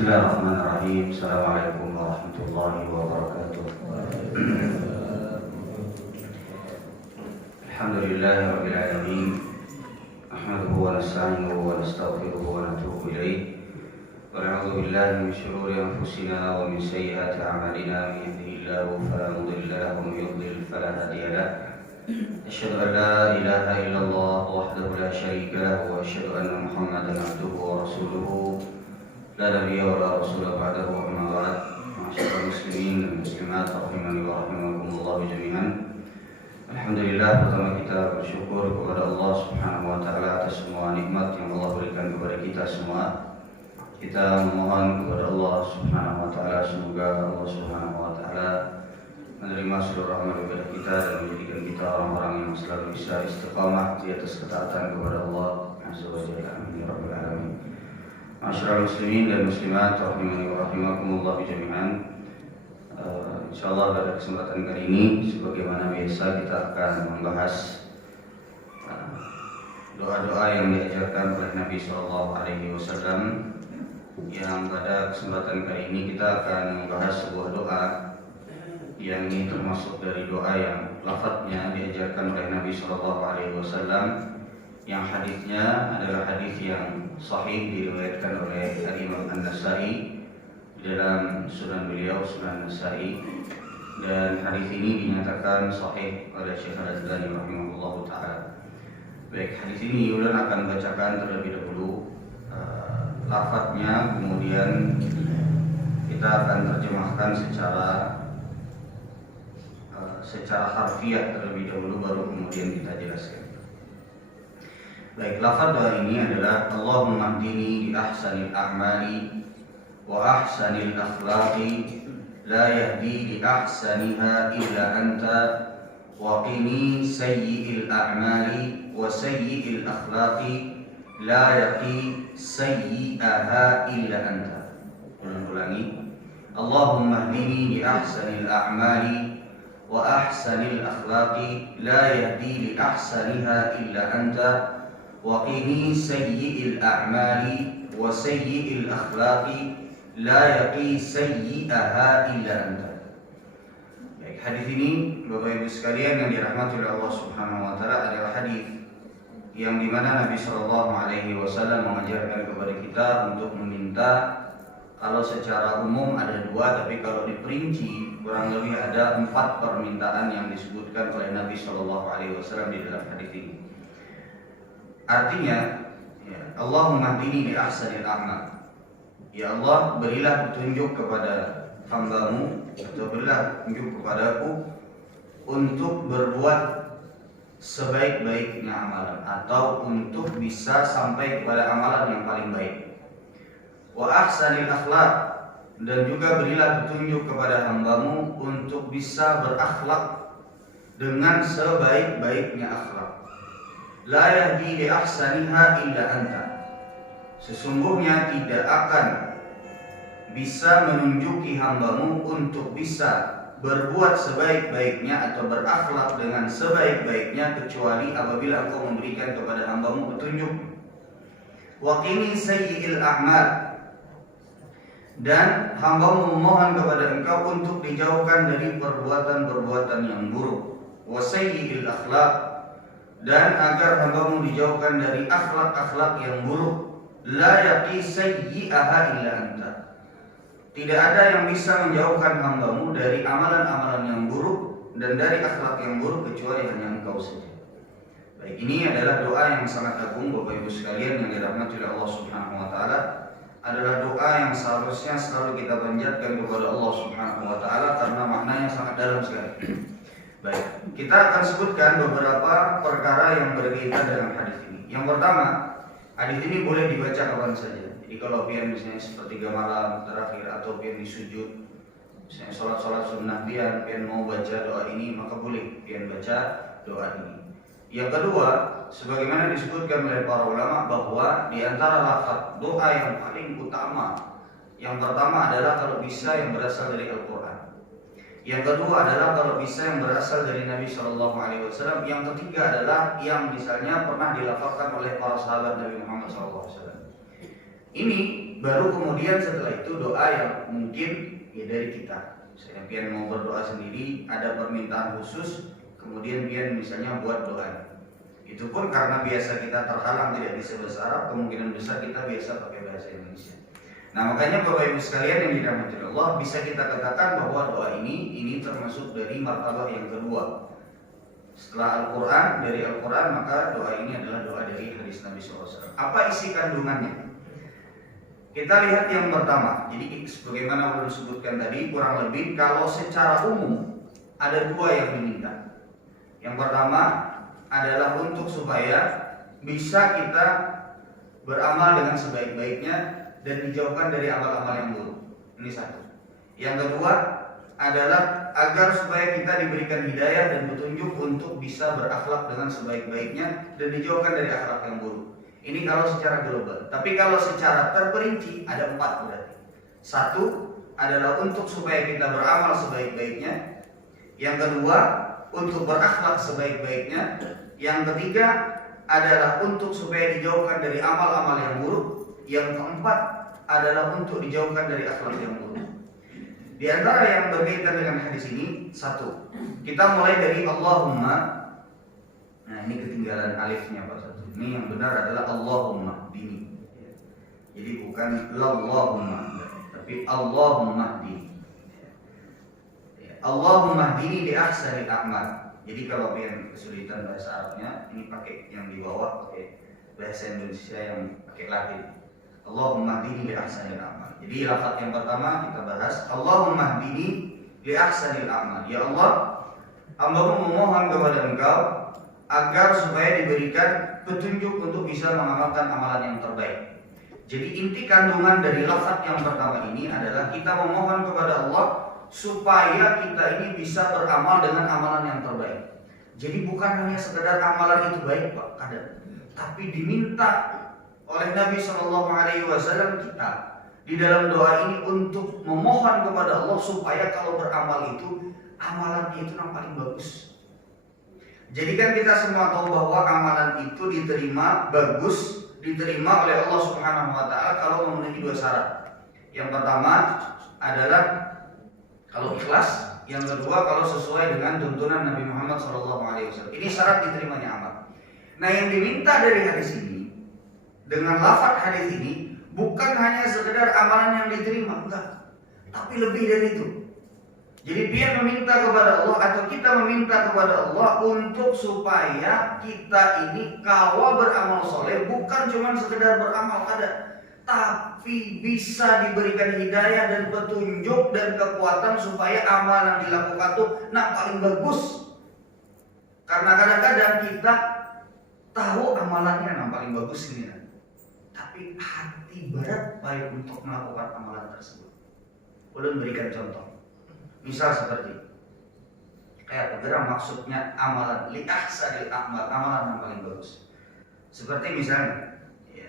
Bismillahirrahmanirrahim. Assalamualaikum warahmatullahi wabarakatuh. Alhamdulillahirabbil alamin. Nahmaduhu wa nasta'inuhu wa nastaghfiruhu wa natubu ilayh. Wa na'udzu billahi min shururi anfusina wa min sayyiati a'malina. Man yahdihillahu fala mudilla lahu wa man yudlil fala hadiya lahu. Asyhadu an la ilaha illallah wahdahu la syarika lahu wa asyhadu anna Muhammadan abduhu wa rasuluhu. La nabiyya wa la rasula ba'dahu amma ba'd. Ma'asyiral muslimin dan muslimat rahimani wa rahimakumullah jami'an. Alhamdulillah, pertama kita bersyukur kepada Allah Subhanahu wa taala atas semua nikmat yang Allah berikan kepada kita semua. Kita memohon kepada Allah Subhanahu wa taala semoga Allah Subhanahu wa taala menerima seluruh amal ibadah kita dan menjadikan kita orang-orang yang selalu bisa istiqamah di atas ketaatan kepada Allah Azza wa Jalla. Amin ya rabbal alamin. Ma'asyiral muslimin dan muslimat rahimani wa rahimakumullah jami'an. Insyaallah pada kesempatan kali ini sebagaimana biasa kita akan membahas doa-doa yang diajarkan oleh Nabi sallallahu alaihi wasallam, yang pada kesempatan kali ini kita akan membahas sebuah doa yang ini termasuk dari doa yang lafadznya diajarkan oleh Nabi sallallahu alaihi wasallam, yang hadisnya adalah hadis yang sahih diriwayatkan oleh Imam An-Nasa'i dalam Sunan beliau, Sunan Nasa'i, dan hadis ini dinyatakan sahih oleh Syekh Al-Albani rahimahullahu taala. Baik, hadis ini Yulan akan bacakan terlebih dahulu lafadznya, kemudian kita akan terjemahkan secara harfiah terlebih dahulu, baru kemudian kita jelaskan. Baik, lafaz doa ini adalah Allahumma hdini li ahsanil a'mali wa ahsanil akhlaqi la yahdi li ahsaniha illa anta wa qini sayyi'il a'mali wa sayyi'il akhlaqi la yaqi sayyi'aha illa anta. Ulangi. Allahumma hdini li ahsanil a'mali wa ahsanil akhlaqi la yahdi li ahsaniha illa anta wa qini sayyi'il a'mali wa sayyi'il akhlaqi la yaqi sayyi'aha illa anta. Baik, hadis ini Bapak Ibu sekalian yang dirahmati oleh Allah Subhanahu wa taala adalah hadis yang dimana Nabi sallallahu alaihi wasallam mengajarkan kepada kita untuk meminta. Kalau secara umum ada dua, tapi kalau diperinci kurang lebih ada 4 permintaan yang disebutkan oleh Nabi sallallahu alaihi wasallam di dalam hadis ini. Artinya, Allahumma hdini li ahsanil a'mal. Ya Allah, berilah petunjuk kepada hamba-Mu, atau berilah petunjuk kepadaku untuk berbuat sebaik-baiknya amalan, atau untuk bisa sampai kepada amalan yang paling baik. Wa ahsanil akhlaq, dan juga berilah petunjuk kepada hamba-Mu untuk bisa berakhlak dengan sebaik-baiknya akhlak. La yahdi li ahsaniha illa anta. Sesungguhnya tidak akan bisa menunjuki hamba-Mu untuk bisa berbuat sebaik-baiknya atau berakhlak dengan sebaik-baiknya kecuali apabila Engkau memberikan kepada hamba-Mu petunjuk. Wa qini sayyi'il a'mal, dan hamba-Mu memohon kepada Engkau untuk dijauhkan dari perbuatan-perbuatan yang buruk. Wa sayyi'il akhlaq, dan agar hamba-Mu dijauhkan dari akhlak-akhlak yang buruk. La yaqi sayyi'aha illa anta. Tidak ada yang bisa menjauhkan hamba-Mu dari amalan-amalan yang buruk dan dari akhlak yang buruk kecuali hanya Engkau saja. Baik, ini adalah doa yang sangat agung Bapak Ibu sekalian yang dirahmati oleh Allah Subhanahu wa taala. Adalah doa yang seharusnya selalu kita panjatkan kepada Allah Subhanahu wa taala karena maknanya sangat dalam sekali. Baik, kita akan sebutkan beberapa perkara yang berkaitan dengan hadis ini. Yang pertama, hadis ini boleh dibaca kapan saja. Jadi kalau pian misalnya sepertiga malam terakhir atau pian di sujud, misalnya sholat sunnah pian mau baca doa ini, maka boleh pian baca doa ini. Yang kedua, sebagaimana disebutkan oleh para ulama bahwa di antara lafaz doa yang paling utama, yang pertama adalah kalau bisa yang berasal dari Al-Quran. Yang kedua adalah kalau bisa yang berasal dari Nabi Shallallahu Alaihi Wasallam. Yang ketiga adalah yang misalnya pernah dilafalkan oleh para sahabat Nabi Muhammad SAW. Ini baru kemudian setelah itu doa yang mungkin ya dari kita. Misalnya pian mau berdoa sendiri, ada permintaan khusus, kemudian pian misalnya buat doa. Itu pun karena biasa kita terhalang tidak bisa bahasa Arab, kemungkinan besar kita biasa pakai bahasa Indonesia. Nah makanya Bapak Ibu sekalian yang dirahmati Allah, bisa kita katakan bahwa doa ini termasuk dari martabah yang kedua. Setelah Al-Quran, dari Al-Quran maka doa ini adalah doa dari hadis Nabi SAW. Apa isi kandungannya? Kita lihat yang pertama. Jadi sebagaimana sudah disebutkan tadi, kurang lebih kalau secara umum ada dua yang diminta. Yang pertama adalah untuk supaya bisa kita beramal dengan sebaik-baiknya dan dijauhkan dari amal-amal yang buruk. Ini satu. Yang kedua adalah agar supaya kita diberikan hidayah dan petunjuk untuk bisa berakhlak dengan sebaik-baiknya dan dijauhkan dari akhlak yang buruk. Ini kalau secara global. Tapi kalau secara terperinci ada 4 berarti. Satu adalah untuk supaya kita beramal sebaik-baiknya. Yang kedua untuk berakhlak sebaik-baiknya. Yang ketiga adalah untuk supaya dijauhkan dari amal-amal yang buruk. Yang keempat adalah untuk dijauhkan dari akhlak yang buruk. Di antara yang berkaitan dengan hadis ini, satu, kita mulai dari Allahumma. Nah ini ketinggalan alifnya Pak Satu. Ini yang benar adalah Allahumma dini. Jadi bukan Allahumma, tapi Allahumma dini. Allahumma dini li ahsanil a'mal. Jadi kalau yang kesulitan bahasa Arabnya, ini pakai yang di bawah, pakai bahasa Indonesia yang pakai Latin. Allahumma hdini li ahsanil a'mal. Jadi lafaz yang pertama kita bahas Allahumma hdini li ahsanil a'mal. Ya Allah, hamba-Mu memohon kepada Engkau agar supaya diberikan petunjuk untuk bisa mengamalkan amalan yang terbaik. Jadi inti kandungan dari lafaz yang pertama ini adalah kita memohon kepada Allah supaya kita ini bisa beramal dengan amalan yang terbaik. Jadi bukan hanya sekedar amalan itu baik Pak, kadang, tapi diminta oleh Nabi SAW kita di dalam doa ini untuk memohon kepada Allah supaya kalau beramal itu amalannya itu yang paling bagus. Jadi kan kita semua tahu bahwa amalan itu diterima bagus, diterima oleh Allah Subhanahu wa taala kalau memenuhi 2 syarat. Yang pertama adalah kalau ikhlas, yang kedua kalau sesuai dengan tuntunan Nabi Muhammad SAW. Ini syarat diterimanya amal. Nah yang diminta dari hadis ini, dengan lafaz hadis ini, bukan hanya sekedar amalan yang diterima, enggak, tapi lebih dari itu. Jadi dia meminta kepada Allah atau kita meminta kepada Allah untuk supaya kita ini kalau beramal soleh bukan cuma sekedar beramal ada, tapi bisa diberikan hidayah dan petunjuk dan kekuatan supaya amal yang dilakukan itu paling bagus. Karena kadang-kadang kita tahu amalannya yang paling bagus ini, tapi hati berat baik untuk melakukan amalan tersebut. Ulun berikan contoh. Misal seperti kayak apa maksudnya amalan li ahsanil a'mal, amalan yang paling bagus. Seperti misalnya ya,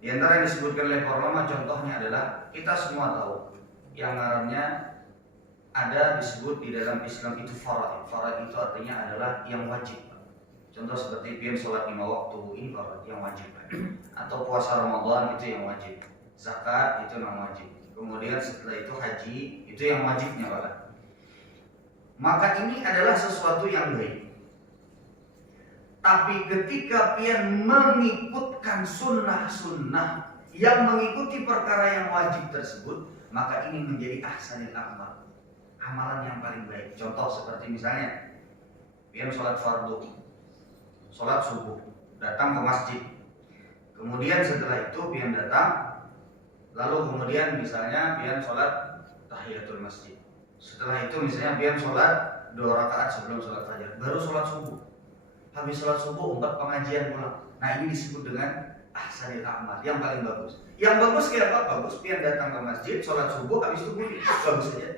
di antara yang disebutkan oleh para ulama contohnya adalah kita semua tahu yang ngarannya ada disebut di dalam Islam itu faraid. Faraid itu artinya adalah yang wajib. Contoh seperti pian sholat 5 waktu ini faraid yang wajib. Atau puasa Ramadan itu yang wajib. Zakat itu yang wajib. Kemudian setelah itu haji itu yang wajibnya Pak. Maka ini adalah sesuatu yang baik. Tapi ketika pian mengikutkan sunnah-sunnah yang mengikuti perkara yang wajib tersebut, maka ini menjadi ahsanil a'mal, amalan yang paling baik. Contoh seperti misalnya pian sholat fardu, sholat subuh, datang ke masjid. Kemudian setelah itu pian datang, lalu kemudian misalnya pian sholat tahiyatul masjid. Setelah itu misalnya pian sholat 2 rakaat sebelum sholat fajar, baru sholat subuh. Habis sholat subuh 4 pengajian pulang. Nah ini disebut dengan ahsanil a'mal, yang paling bagus. Yang bagus kayak apa? Bagus pian datang ke masjid, sholat subuh, habis itu bunyi, bagus saja.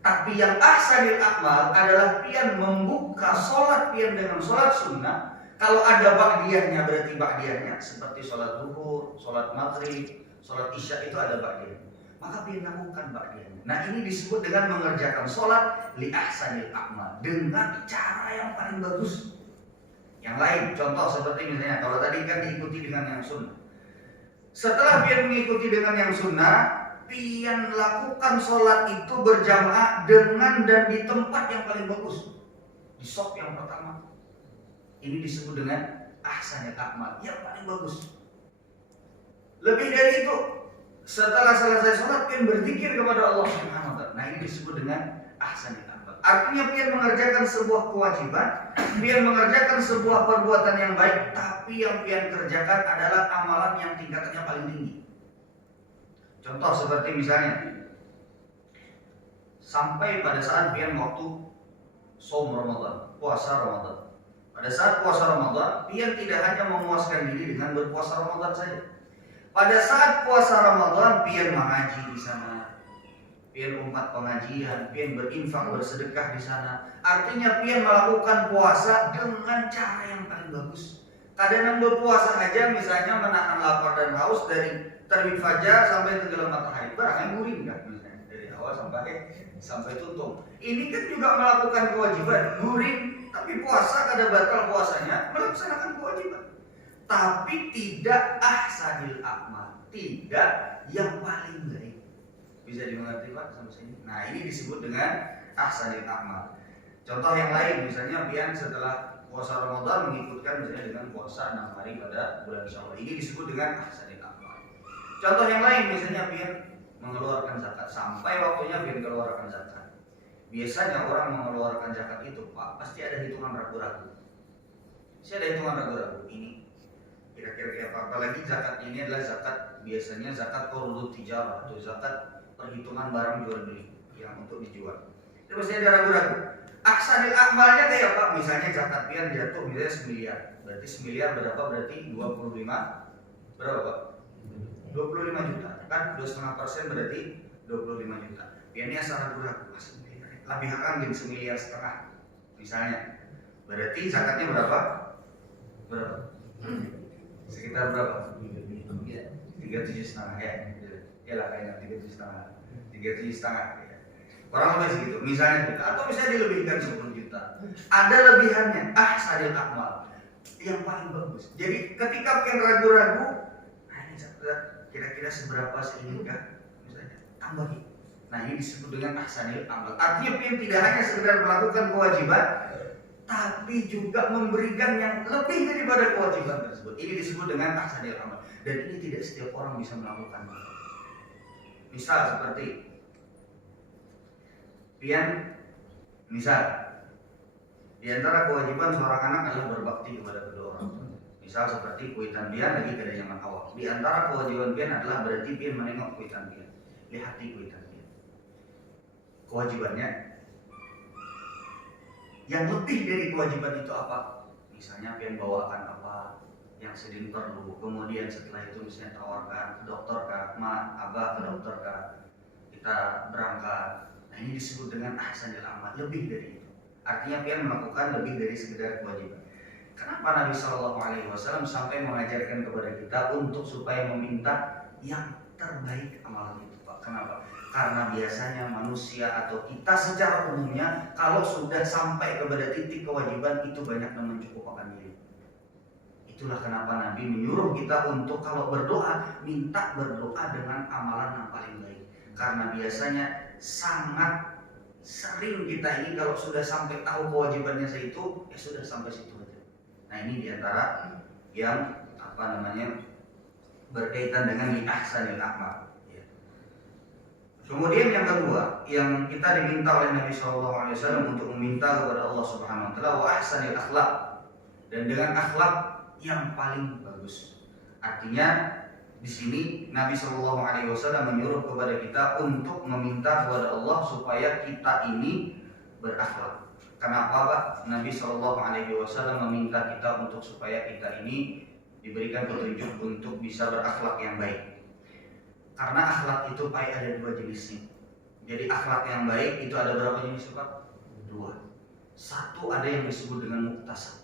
Tapi yang ahsanil a'mal adalah pian membuka sholat pian dengan sholat sunnah. Kalau ada ba'diyahnya berarti ba'diyahnya seperti sholat zuhur, sholat maghrib, sholat isya itu ada ba'diyah. Maka pian lakukan ba'diyahnya. Nah ini disebut dengan mengerjakan sholat li ahsanil a'mal, dengan cara yang paling bagus. Yang lain, contoh seperti misalnya kalau tadi kan diikuti dengan yang sunnah. Setelah pian mengikuti dengan yang sunnah, pian lakukan sholat itu berjamaah dengan dan di tempat yang paling bagus, di shop yang pertama. Ini disebut dengan ahsanil a'mal, yang paling bagus. Lebih dari itu, setelah selesai sholat pian berzikir kepada Allah Subhanahu wa taala. Nah, ini disebut dengan ahsanil a'mal. Artinya pian mengerjakan sebuah kewajiban, pian mengerjakan sebuah perbuatan yang baik, tapi yang pian kerjakan adalah amalan yang tingkatannya paling tinggi. Contoh seperti misalnya, sampai pada saat pian waktu shaum Ramadan, puasa Ramadan. Pada saat puasa Ramadan, pian tidak hanya memuaskan diri dengan berpuasa Ramadan saja. Pada saat puasa Ramadan, pian mengaji di sana, pian umat pengajian, pian berinfak, bersedekah di sana. Artinya pian melakukan puasa dengan cara yang paling bagus. Kadang berpuasa aja misalnya menahan lapar dan haus dari terbit fajar sampai tenggelam matahari. Barangnya murim kan misalnya dari awal sampai tutup. Ini kan juga melakukan kewajiban, murim, tapi puasa kada batal puasanya, melaksanakan kewajiban. Tapi tidak ahsanil a'mal, tidak yang paling baik. Bisa dimengerti Pak sampai sini? Nah, ini disebut dengan ahsanil a'mal. Contoh yang lain, misalnya pian setelah puasa Ramadan mengikutkan misalnya dengan puasa 6 hari pada bulan Syawal. Ini disebut dengan ahsanil a'mal. Contoh yang lain, misalnya pian mengeluarkan zakat, sampai waktunya pian mengeluarkan zakat. Biasanya orang mengeluarkan zakat itu Pak, pasti ada hitungan ragu-ragu. Pasti ada hitungan ragu-ragu. Ini kira-kira apa? Apalagi zakat ini adalah zakat, biasanya zakat qurudut tijarah atau zakat perhitungan barang jual beli yang untuk dijual. Itu pasti ada ragu-ragu. Ahsanil a'malnya kayak apa? Misalnya zakat pian jatuh misalnya 1 miliar. Berarti 1 miliar berapa? Berarti 25 berapa Pak? 25 juta. Kan 2,5% berarti 25 juta. Pian ini asal ragu-ragu. Lebih akan jadi 1,5 miliar misalnya. Berarti zakatnya berapa? Berapa? Sekitar berapa? 37,5 ya. Ya lah kayaknya 37,5 ya. Kurang lebih segitu. Misalnya juta atau bisa dilebihkan 10 juta. Ada lebihannya. Ahsanil a'mal yang paling bagus. Jadi ketika pian ragu-ragu, nah ini kira-kira seberapa seinikah misalnya tambahin. Nah, ini disebut dengan ahsanil a'mal. Artinya pian tidak hanya sekedar melakukan kewajiban, tapi juga memberikan yang lebih daripada kewajiban tersebut. Ini disebut dengan ahsanil amal. Dan ini tidak setiap orang bisa melakukannya. Misal seperti pian, misal di antara kewajiban seorang anak adalah berbakti kepada kedua orang tua. Misal seperti kuitan pian lagi pada zaman awal. Di antara kewajiban pian adalah berarti pian menengok kuitan pian, lihati kuitan pian. Kewajibannya yang lebih dari kewajiban itu apa? Misalnya pian bawakan apa yang sedang perlu. Kemudian setelah itu misalnya tawarkan ke dokter kah, ma, abah ke dokter kah, kita berangkat. Nah, ini disebut dengan ahsanil amal, lebih dari itu. Artinya pian melakukan lebih dari sekedar kewajiban. Kenapa Nabi SAW sampai mengajarkan kepada kita untuk supaya meminta yang terbaik amalan itu Pak? Kenapa? Karena biasanya manusia atau kita secara umumnya kalau sudah sampai kepada titik kewajiban itu banyak yang mencukupkan diri. Itulah kenapa Nabi menyuruh kita untuk kalau berdoa, minta berdoa dengan amalan yang paling baik. Karena biasanya sangat sering kita ini kalau sudah sampai tahu kewajibannya itu, ya sudah sampai situ aja. Nah, ini diantara yang berkaitan dengan ahsanil a'mal. Kemudian yang kedua, yang kita diminta oleh Nabi SAW untuk meminta kepada Allah Subhanahu Wa Taala wa ahsanil akhlak, dan dengan akhlak yang paling bagus. Artinya di sini Nabi SAW menyuruh kepada kita untuk meminta kepada Allah supaya kita ini berakhlak. Kenapa Pak? Nabi SAW meminta kita untuk supaya kita ini diberikan petunjuk untuk bisa berakhlak yang baik. Karena akhlak itu Pak ada 2 jenisnya. Jadi akhlak yang baik itu ada berapa jenis Pak? 2. Satu ada yang disebut dengan muktasab.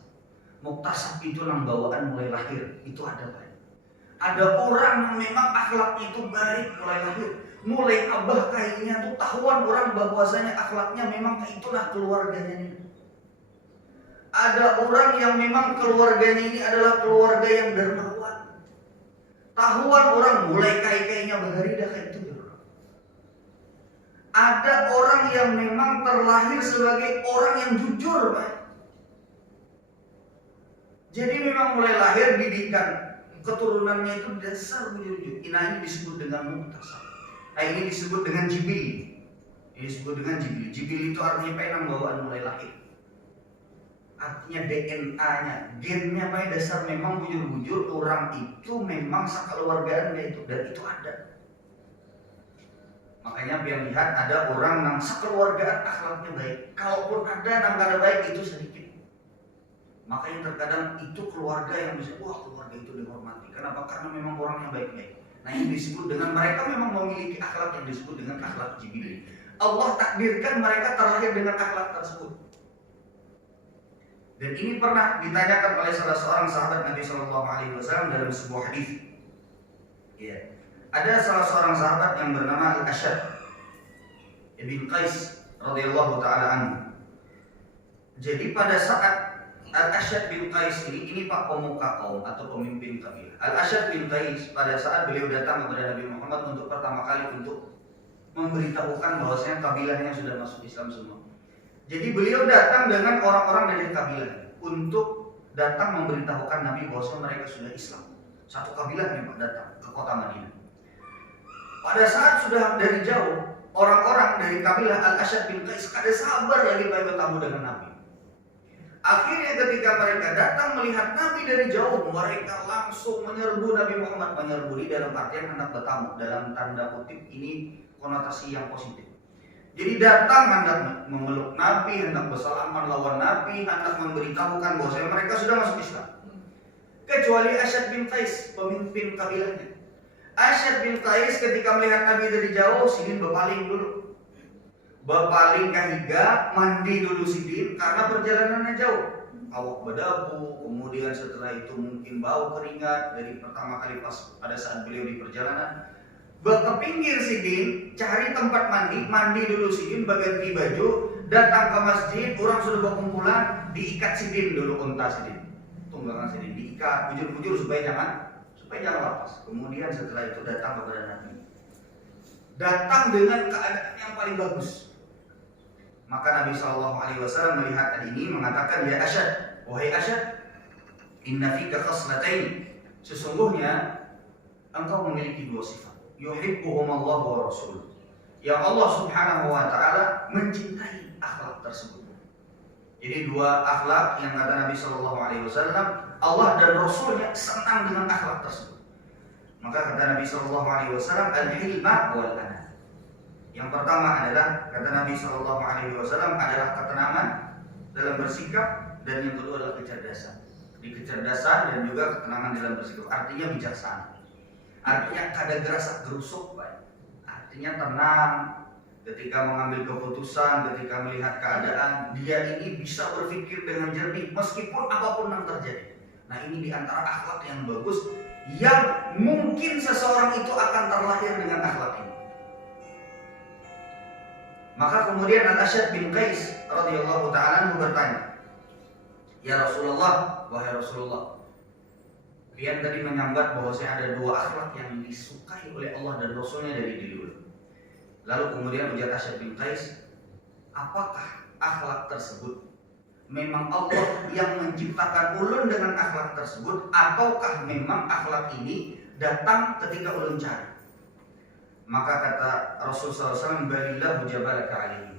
Muktasab itu yang bawaan mulai lahir, itu ada Pak. Ada orang yang memang akhlaknya itu baik mulai lahir. Mulai abah kayaknya tuh tahuan orang bahwasanya akhlaknya memang itulah keluarganya ini. Ada orang yang memang keluarganya ini adalah keluarga yang dermawan. Tahuan orang mulai kai-kainya berharidah kayak itu. Ada orang yang memang terlahir sebagai orang yang jujur, Pak. Jadi memang mulai lahir didikan keturunannya itu dasar jujur. Ini disebut dengan muktasab. Ini disebut dengan jibili. Ini disebut dengan jibili. Jibili itu artinya penang bawaan mulai lahir. Artinya DNA-nya, gennya pada dasar memang bujur-bujur orang itu memang sekeluargaannya itu, dan itu ada. Makanya biar lihat ada orang yang sekeluargaan akhlaknya baik. Kalaupun ada yang kada baik itu sedikit. Makanya terkadang itu keluarga yang bisa, wah keluarga itu dihormati. Kenapa? Karena memang orangnya baik-baik. Nah ini disebut dengan mereka memang memiliki akhlak yang disebut dengan akhlak jibili. Allah takdirkan mereka terlahir dengan akhlak tersebut. Dan ini pernah ditanyakan oleh salah seorang sahabat Nabi Shallallahu Alaihi Wasallam dalam sebuah hadis. Ya. Ada salah seorang sahabat yang bernama Al-Ashad bin Qais radhiyallahu taala anhu. Jadi pada saat Al-Ashad bin Qais ini pak pemuka kaum atau pemimpin kabilah. Al-Ashad bin Qais pada saat beliau datang kepada Nabi Muhammad untuk pertama kali untuk memberitahukan bahwasanya kabilahnya sudah masuk Islam semua. Jadi beliau datang dengan orang-orang dari kabilah untuk datang memberitahukan Nabi bahwasanya mereka sudah Islam. Satu kabilah nih Pak datang ke kota Madinah. Pada saat sudah dari jauh, orang-orang dari kabilah Al-Ashad bin Qais kada sabar lagi bertemu dengan Nabi. Akhirnya ketika mereka datang melihat Nabi dari jauh, mereka langsung menyerbu Nabi Muhammad. Menyerbu di dalam artian hendak bertamu. Dalam tanda kutip ini konotasi yang positif. Jadi datang hendak memeluk Nabi, hendak bersalaman lawan Nabi, hendak memberitahukan bahwa mereka sudah masuk Islam. Kecuali Ashad bin Qais, pemimpin kabilahnya. Ashad bin Qais ketika melihat Nabi dari jauh, sidin berpaling dulu. Berpaling kahiga, mandi dulu sidin karena perjalanannya jauh. Awak berdebu, kemudian setelah itu mungkin bau keringat dari pertama kali pas pada saat beliau di perjalanan. Berkepinggir sidin, cari tempat mandi dulu sidin, berganti baju, datang ke masjid, orang sudah berkumpulan, diikat sidin dulu unta sidin. Tunggangan sidin diikat, bujur-bujur supaya jangan lepas. Kemudian setelah itu datang kepada Nabi. Datang dengan keadaan yang paling bagus. Maka Nabi SAW melihat hal ini mengatakan, ya Ashad, wahai Ashad, inna fika khaslatain. Sesungguhnya engkau memiliki dua sifat. Yuhibbuhum Allah wa Rasul. Yang Allah Subhanahu wa taala mencintai akhlak tersebut. Jadi dua akhlak yang kata Nabi SAW, Allah dan Rasulnya senang dengan akhlak tersebut. Maka kata Nabi SAW, al-hilma wal ana. Yang pertama adalah kata Nabi SAW adalah ketenangan dalam bersikap, dan yang kedua adalah kecerdasan. Di kecerdasan dan juga ketenangan dalam bersikap, artinya bijaksana. Artinya kada gerasa gerusuk, artinya tenang ketika mengambil keputusan, ketika melihat keadaan, dia ini bisa berpikir dengan jernih meskipun apapun yang terjadi. Nah ini diantara akhlak yang bagus yang mungkin seseorang itu akan terlahir dengan akhlak ini. Maka kemudian Al-Ashad bin Qais radhiyallahu ta'ala bertanya, ya Rasulullah, wahai Rasulullah, kalian tadi menyambat bahwasanya ada dua akhlak yang disukai oleh Allah dan Rasulnya dari dulu. Lalu kemudian ujar Ashad bin Qais, apakah akhlak tersebut memang Allah yang menciptakan ulun dengan akhlak tersebut, ataukah memang akhlak ini datang ketika ulun cari? Maka kata Rasulullah SAW, balillahu jabalaka alaihi.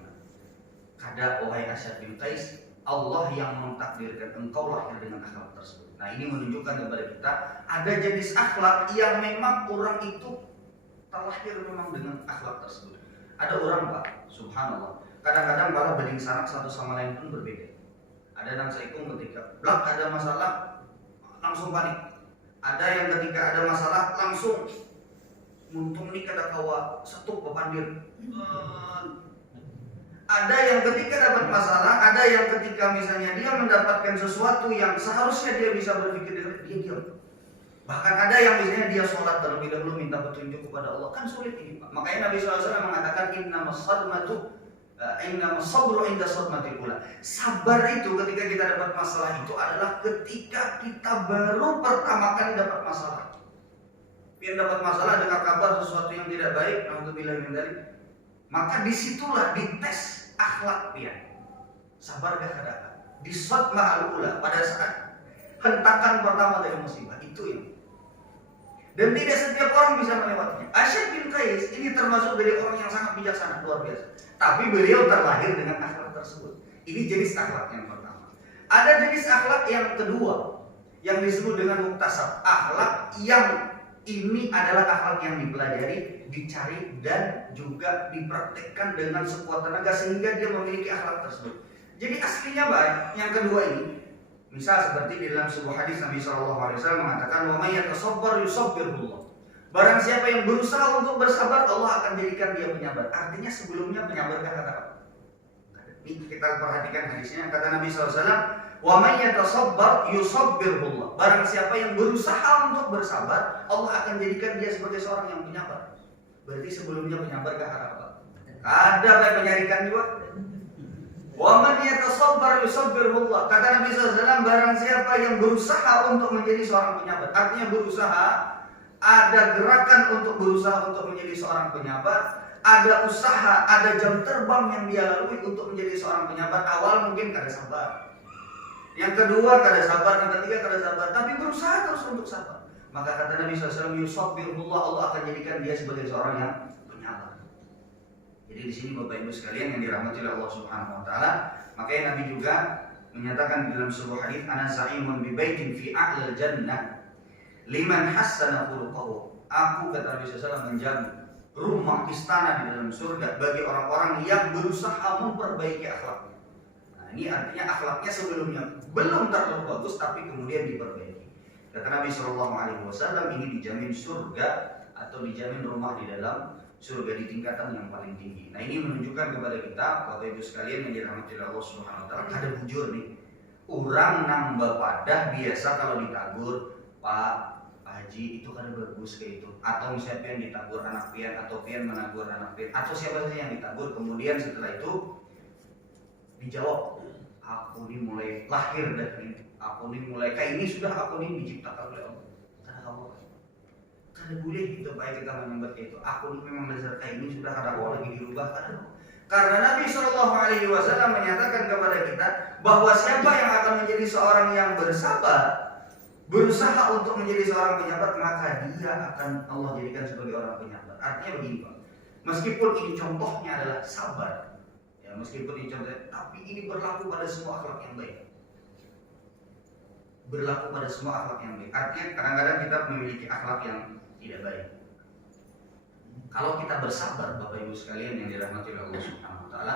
Kada wahai Ashad bin Qais, Allah yang mentakdirkan engkau lahir dengan akhlak tersebut. Nah ini menunjukkan kepada kita ada jenis akhlak yang memang orang itu terlahir memang dengan akhlak tersebut. Ada orang Pak, subhanallah, kadang-kadang malah beding sanak satu sama lain pun berbeda. Ada yang seikung ketika blak ada masalah langsung panik. Ada yang ketika ada masalah langsung muntung nih kada kawa setuk bepandir. Ada yang ketika dapat masalah, ada yang ketika misalnya dia mendapatkan sesuatu yang seharusnya dia bisa berpikir dengan dia diam. Bahkan ada yang misalnya dia sholat terlebih dahulu minta petunjuk kepada Allah, kan sulit ini Pak. Makanya Nabi SAW mengatakan innamas sabru inda sadmatil ula. Sabar itu ketika kita dapat masalah itu adalah ketika kita baru pertama kali dapat masalah. pian dapat masalah dengar kabar sesuatu yang tidak baik, naudzubillah min dzalik, maka disitulah dites akhlak pian. Sabar gak kadang di sadmah al-ula, pada saat hentakan pertama dari musibah itu yang, dan tidak setiap orang bisa melewatinya. Asyad bin Qais ini termasuk dari orang yang sangat bijaksana, luar biasa, tapi beliau terlahir dengan akhlak tersebut. Ini jenis akhlak yang pertama. Ada jenis akhlak yang kedua yang disebut dengan muktasab, akhlak yang ini adalah akhlak yang dipelajari, dicari, dan juga dipraktekkan dengan sekuat tenaga sehingga dia memiliki akhlak tersebut. Jadi aslinya baik. Yang kedua ini, misal seperti di dalam sebuah hadis Nabi SAW mengatakan, wa may yatasabbar yusabbirullah. Barang siapa yang berusaha untuk bersabar, Allah akan jadikan dia penyabar. Artinya sebelumnya penyabar kata apa? Ini kita perhatikan hadisnya, kata Nabi SAW, wa may yatasabbar yusabbirullah. Barang siapa yang berusaha untuk bersabar, Allah akan jadikan dia sebagai seorang yang penyabar. Berarti sebelumnya penyabar kata apa? Ada penyarikan juga. Wa man yatasabbar yusabbirullah. Kata Nabi SAW, barang siapa yang berusaha untuk menjadi seorang penyabar. Artinya berusaha, ada gerakan untuk berusaha untuk menjadi seorang penyabar, ada usaha, ada jam terbang yang dia lalui untuk menjadi seorang penyabar. Awal mungkin kada sabar, yang kedua kada sabar, yang ketiga kada sabar, tapi berusaha terus untuk sabar. Maka kata Nabi SAW, yusabbirullah, Allah akan jadikan dia sebagai seorang yang penyabar. Jadi di sini Bapak Ibu sekalian yang dirahmati oleh Allah Subhanahu wa taala, makanya Nabi juga menyatakan di dalam sebuah hadis, ana za'imun bi baitin fi a'lal jannah liman hassana khuluquhu. Aku, kata Nabi SAW, menjamin rumah istana di dalam surga bagi orang-orang yang berusaha memperbaiki akhlaknya. Nah, ini artinya akhlaknya sebelumnya belum terlalu bagus tapi kemudian diperbaiki. Kata Nabi SAW, ini dijamin surga atau dijamin rumah di dalam surga di tingkatan yang paling tinggi. Nah, ini menunjukkan kepada kita, Bapak Ibu sekalian yang dirahmati Allah Subhanahu wa taala, ada bujur nih. Orang nambah padah biasa kalau ditagur, Pak Haji itu kan bagus kayak itu. Atau misalnya pian ditagur anak pian, atau pian menagur anak pian, atau siapa saja yang ditagur, kemudian setelah itu dijawab, aku ini mulai lahir dari ini, aku ini mulai kayak ini, sudah aku ini diciptakan oleh Allah. Karena Allah kada boleh gitu baik kita menyembah itu. Aku ini memang dasar kayak ini, sudah kada boleh lagi dirubah karena Nabi SAW menyatakan kepada kita bahwa siapa yang akan menjadi seorang yang bersabar, berusaha untuk menjadi seorang penyabar, maka dia akan Allah jadikan sebagai orang penyabar. Artinya begini Pak, meskipun ini contohnya adalah sabar, ya meskipun ini contohnya, tapi ini berlaku pada semua akhlak yang baik. Berlaku pada semua akhlak yang baik. Artinya kadang-kadang kita memiliki akhlak yang tidak baik. Kalau kita bersabar, Bapak Ibu sekalian yang dirahmati oleh Allah Subhanahu wa taala,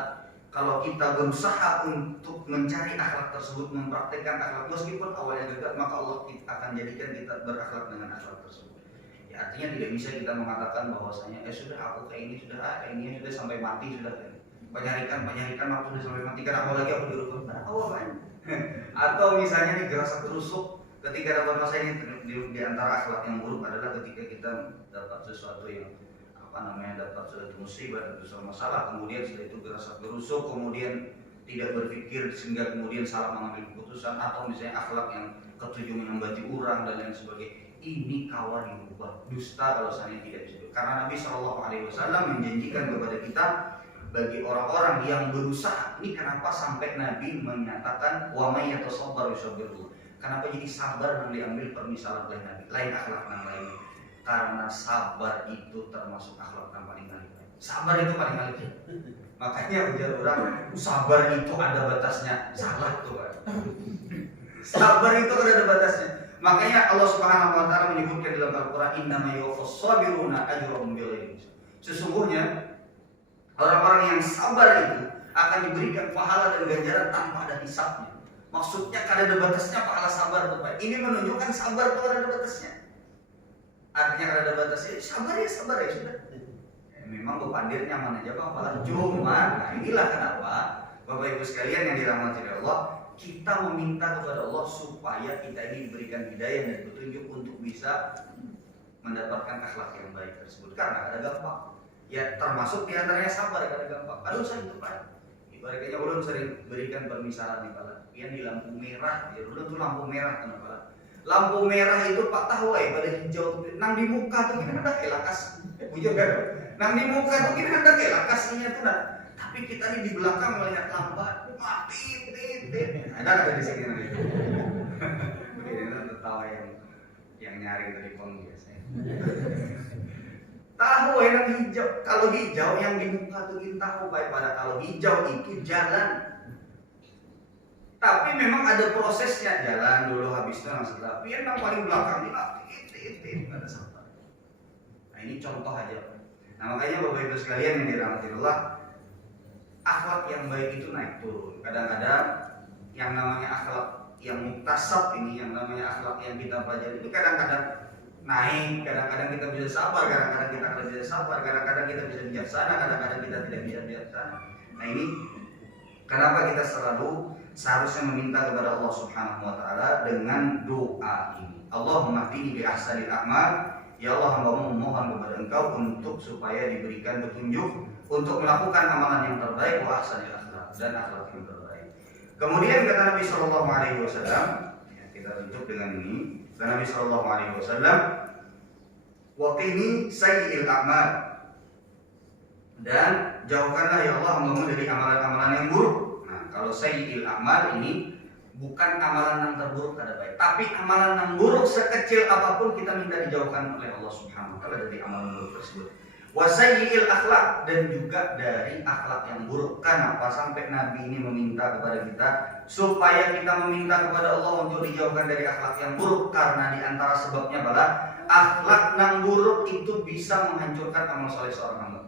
kalau kita berusaha untuk mencari akhlak tersebut, mempraktekkan akhlak meskipun awalnya gagal, maka Allah akan jadikan kita berakhlak dengan akhlak tersebut. Ya, artinya tidak bisa kita mengatakan bahwasanya sudah aku kayak ini, sudah kayak ini, sudah sampai mati, sudah penyarikan aku sudah sampai mati, karena apalagi aku dirubah. Oh, atau misalnya nih gerasa kerusuk ketika dapat masa ini di antara akhlak yang buruk adalah ketika kita dapat sesuatu yang dapat suatu musibah dan suatu masalah, kemudian setelah itu gerasa gerusuk, kemudian tidak berpikir sehingga kemudian salah mengambil keputusan, atau misalnya akhlak yang ketujuh menyambati orang dan lain sebagainya. Ini kawat dirubah, dusta kalau saya tidak bisa. Karena Nabi SAW menjanjikan kepada kita bagi orang-orang yang berusaha. Ini kenapa sampai Nabi menyatakan wa may yatasabbar yusabbirullah. Kenapa jadi sabar yang diambil permisalan oleh Nabi, lain akhlak yang lain? Karena sabar itu termasuk akhlak yang paling baik. Sabar itu paling baik. Makanya ujar orang, sabar itu ada batasnya. Salah tuh Pak. Sabar itu ada batasnya. Makanya Allah Subhanahu wa taala menyebutkan dalam Al-Qur'an, innama yuwaffas sabiruna ajrahum bighairi hisab. Sesungguhnya orang-orang yang sabar itu akan diberikan pahala dan ganjaran tanpa ada hisabnya. Maksudnya kada ada batasnya pahala sabar tuh Pak. Ini menunjukkan sabar itu ada batasnya. Artinya kada ada batasnya, sabar ya sudah. Memang bepandir nyaman aja Pak, malah cuma nah inilah kenapa Bapak Ibu sekalian yang dirahmati Allah, kita meminta kepada Allah supaya kita ini diberikan hidayah dan petunjuk untuk bisa mendapatkan akhlak yang baik tersebut. Karena ada gampang, ya termasuk diantaranya sabar, kada gampang. Aduh saya itu Pak, ibaratnya ulun sering berikan permisalan di Pak, yang di lampu merah, ya ulun tuh lampu merah kenapa? Lampu merah itu Pak tahu pada hijau nang di muka tuh kita hendak lakas. Bujur kan? Nang di muka tuh kita hendak lakasnya tuh nah. Tapi kita ini di belakang melihat lambat mati tit. Ada di sini nanti. Begini tertawa yang nyari dari pong biasanya. Tahu yang hijau, kalau hijau yang di muka tuh kita tahu baik pada kalau hijau itu jalan. Tapi memang ada prosesnya, jalan dulu habis itu langsung tapi yang paling belakang ini ada sabar. Nah ini contoh aja. Nah makanya Bapak Ibu sekalian yang dirahmati Allah, akhlak yang baik itu naik turun. Kadang-kadang yang namanya akhlak yang muktasab ini, yang namanya akhlak yang kita pelajari itu kadang-kadang naik, kadang-kadang kita bisa sabar, kadang-kadang kita bisa sabar, kadang-kadang kita bisa bijaksana, kadang-kadang kita tidak bisa bijaksana. Nah ini kenapa kita selalu seharusnya meminta kepada Allah Subhanahu wa taala dengan doa ini. Allahumma hdini bi ahsanil a'mal. Ya Allah, hamba memohon kepada Engkau untuk supaya diberikan petunjuk untuk melakukan amalan yang terbaik wa ahsanil akhlak dan akhlak yang terbaik. Kemudian kata Nabi sallallahu alaihi wasallam, ya, kita tutup dengan ini. Kata Nabi sallallahu alaihi wasallam, wa qini sayyi'il a'mal. Dan jauhkanlah ya Allah hamba dari amalan-amalan yang buruk. Kalau sayyi'il a'mal ini bukan amalan yang terburuk ada baik, tapi amalan yang buruk sekecil apapun kita minta dijauhkan oleh Allah Subhanahu wa taala dari amalan buruk tersebut. Wa sayyi'il akhlak, dan juga dari akhlak yang buruk. Kenapa sampai Nabi ini meminta kepada kita supaya kita meminta kepada Allah untuk dijauhkan dari akhlak yang buruk? Karena di antara sebabnya adalah akhlak yang buruk itu bisa menghancurkan amal saleh seorang hamba.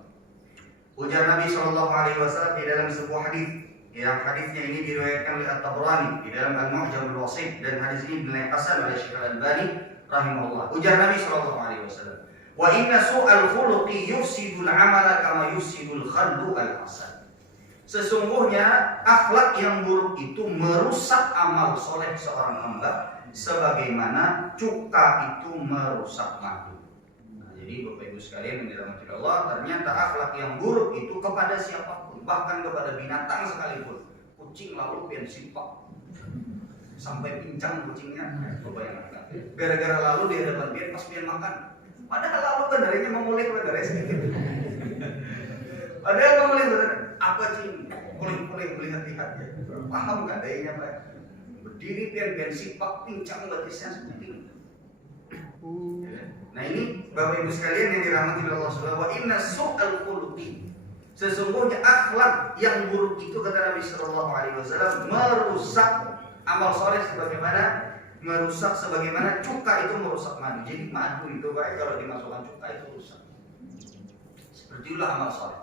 Ujar Nabi sallallahu alaihi wasallam di dalam sebuah hadis, yang hadisnya ini diriwayatkan oleh At-Tabrani di dalam Al-Mu'jam Al-Wasit, dan hadis ini dinilai hasan oleh Syekh Al-Albani rahimahullah. Ujar Nabi sallallahu alaihi wasallam, "Wa inna su'al khuluqi yufsidul 'amala kama yufsidul khallu al-hasan." Sesungguhnya akhlak yang buruk itu merusak amal soleh seorang hamba sebagaimana cuka itu merusak madu. Jadi Bapak Ibu sekalian yang dirahmati Allah, ternyata akhlak yang buruk itu kepada siapapun, bahkan kepada binatang sekalipun. Kucing lalu pian simpak sampai pincang kucingnya, bayangkan. Gara-gara lalu di hadapan pian pas pian makan. Padahal lalu kendarinya memulih kendari sedikit. Padahal memulih kendari apa sih? Mulih melihat-lihat ya. Paham nggak dayanya Pak? Berdiri pian simpak pincang betisnya seperti itu. Nah ini Bapak Ibu sekalian yang dirahmati Allah Subhanahu wa inna su'al khuluqi. Sesungguhnya akhlak yang buruk itu kata Nabi sallallahu alaihi wasallam merusak amal soleh sebagaimana cuka itu merusak madu. Jadi madu itu baik kalau dimasukkan cuka itu rusak. Seperti itulah amal soleh.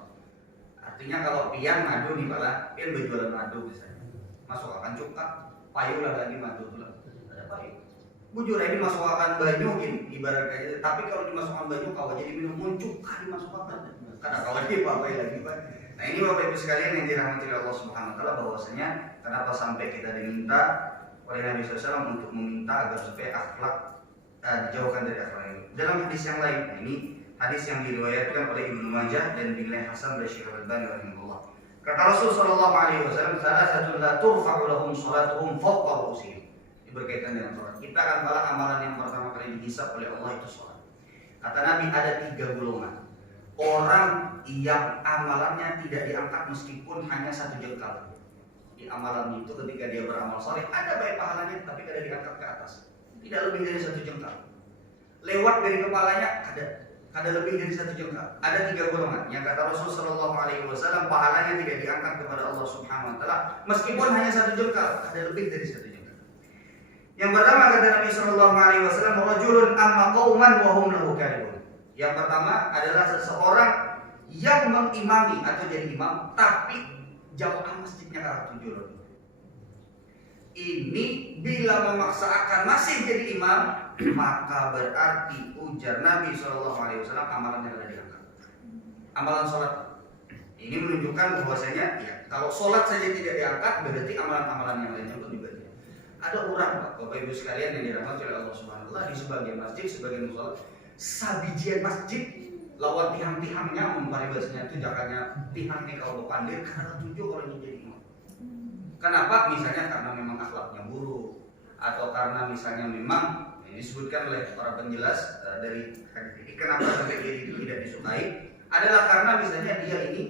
Artinya kalau pian madu nih Pak, pian berjualan madu misalnya. Masukkan cuka, payulah lagi madu tuh. Ada payu. Bujur ini masukkan banyu gini ibaratnya, tapi kalau dimasukkan banyu kau jadi minum muncul dimasukkan karena kau dipakai lagi Pak. Nah ini Bapak Ibu sekalian yang dirahmati Allah Subhanahu wa taala, bahwasanya kenapa sampai kita diminta oleh Nabi SAW untuk meminta agar supaya akhlak dijauhkan dari akhlak ini. Dalam hadis yang lain, nah ini hadis yang diriwayatkan oleh Ibnu Majah dan dinilai hasan oleh Syekh Al-Albani rahimahullah. Kata Rasul sallallahu alaihi wasallam, "Salah satu la turfa'u lahum salatuhum fawqa ru'usihim." Berkaitan dengan sholat, kita akan kalah amalan yang pertama kali dihisab oleh Allah itu sholat. Kata Nabi ada 3 golongan. Orang yang amalannya tidak diangkat meskipun hanya 1 jengkal. Di amalan itu ketika dia beramal soleh ada baik pahalanya, tapi tidak diangkat ke atas. Tidak lebih dari 1 jengkal. Lewat dari kepalanya ada lebih dari 1 jengkal. Ada 3 golongan. Yang kata Rasul sallallahu alaihi wasallam pahalanya tidak diangkat kepada Allah Subhanahu wa taala meskipun hanya 1 jengkal, ada lebih dari 1 jengkal. Yang pertama kata Nabi sallallahu alaihi wasallam, rajulun amma qauman wa hum lahu karihun. Yang pertama adalah seseorang yang mengimami atau jadi imam tapi jamaah masjidnya ke arah tujuan. Ini bila memaksakan masih jadi imam, maka berarti ujar Nabi sallallahu alaihi wasallam amalannya tidak diangkat. Amalan salat. Ini menunjukkan bahwasanya ya, kalau salat saja tidak diangkat berarti amalan-amalan yang lainnya pun juga. Ada orang Bapak Ibu sekalian yang dirahmati oleh Allah Subhanahu wa taala di sebagian masjid, sebagian musola, sabijian masjid lawan tihang-tihangnya memparibasnya itu jakanya tihang nih kalau berpandir karena tujuh kalau ini jadi imam. Kenapa? Misalnya karena memang akhlaknya buruk atau karena misalnya memang ini disebutkan oleh para penjelas dari hadis ini kenapa sampai dia itu tidak disukai adalah karena misalnya dia ini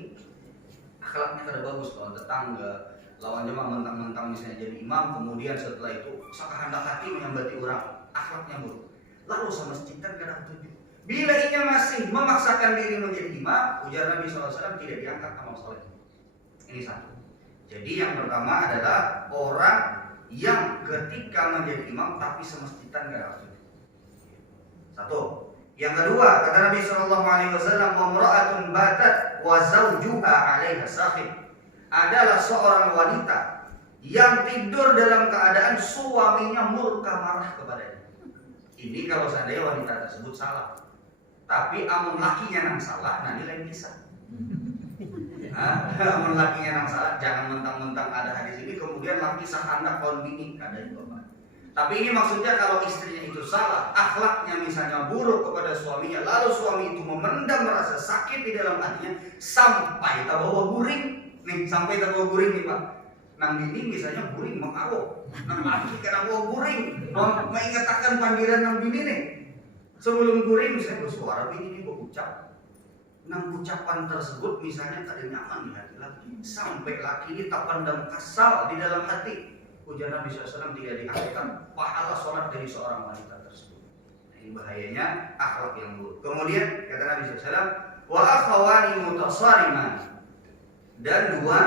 akhlaknya kada bagus kawan tetangga, lawan jemaah mentang-mentang misalnya jadi imam, kemudian setelah itu sekehendak hati menyambati orang, akhlaknya buruk. Lalu sama masjid kan kada setuju. Bila ia masih memaksakan diri menjadi imam, ujar Nabi SAW tidak diangkat amal soleh. Ini satu. Jadi yang pertama adalah orang yang ketika menjadi imam tapi semestitan kada setuju. Satu. Yang kedua, kata Nabi SAW, "Wamra'atun batat wa zawjuha 'alaiha sakhib." Adalah seorang wanita yang tidur dalam keadaan suaminya murka marah kepadanya. Ini kalau seandainya wanita tersebut salah. Tapi amun lakinya nang salah, nah ini lain kisah. Amun lakinya nang salah, jangan mentang-mentang ada hadis ini kemudian laki sahandak kawan bini, kada juga. Tapi ini maksudnya kalau istrinya itu salah, akhlaknya misalnya buruk kepada suaminya, lalu suami itu memendam rasa sakit di dalam hatinya sampai terbawa guring. Nih, sampai terbawa guring nih Pak. Nang bini misalnya guring mengaruk, nang laki kena bawa guring, mengatakan panggilan nang bini nih. Sebelum guring misalnya bersuara bini ini berucap. Nang ucapan tersebut misalnya tak ada nyaman di hati laki, sampai laki ini tak pandang kasal di dalam hati. Ujar Nabi SAW tidak diangkat pahala sholat dari seorang wanita tersebut. Nah, ini bahayanya akhlak yang buruk. Kemudian kata Nabi SAW, wa akhawani mutasariman, dan dua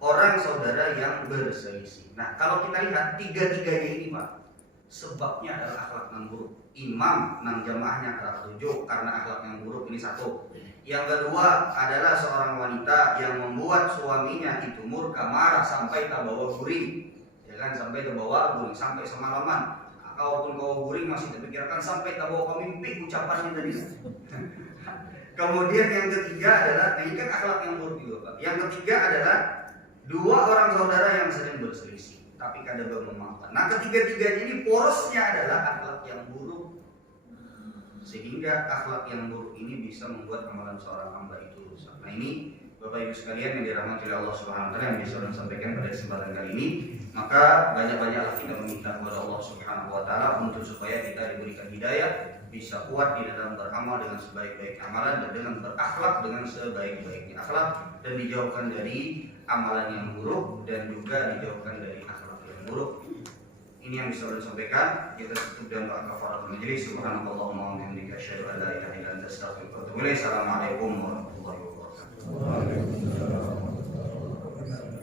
orang saudara yang berselisih. Nah kalau kita lihat tiga-tiganya ini Pak, sebabnya adalah akhlak yang buruk. Imam nang jamaahnya kada setuju karena akhlak yang buruk, ini satu. Yang kedua adalah seorang wanita yang membuat suaminya itu murka marah sampai terbawa guring. Kan sampai terbawa guring, sampai semalaman. Kalaupun kau guring masih terpikirkan sampai terbawa mimpi ucapannya tadi. Kemudian yang ketiga adalah, ini kan akhlak yang buruk juga Pak. Yang ketiga adalah dua orang saudara yang sering berselisih, tapi kada memaafkan. Nah ketiga-tiganya ini porosnya adalah akhlak yang buruk, sehingga akhlak yang buruk ini bisa membuat amalan seorang hamba itu rusak. Nah ini Bapak Ibu sekalian yang dirahmati oleh Allah Subhanahu wa taala yang bisa saya sampaikan pada kesempatan kali ini. Maka banyak-banyaklah kita meminta kepada Allah Subhanahu wa taala untuk supaya kita diberikan hidayah, bisa kuat di dalam beramal dengan sebaik-baik amalan dan dengan berakhlak dengan sebaik-baiknya akhlak, dan dijauhkan dari amalan yang buruk dan juga dijauhkan dari akhlak yang buruk. Ini yang bisa saya sampaikan. Kita tutup dengan doa kafaratul majelis. Subhanakallahumma wa bihamdika asyhadu an la ilaha illa anta astaghfiruka wa atubu ilaik. Assalamualaikum warahmatullahi wabarakatuh.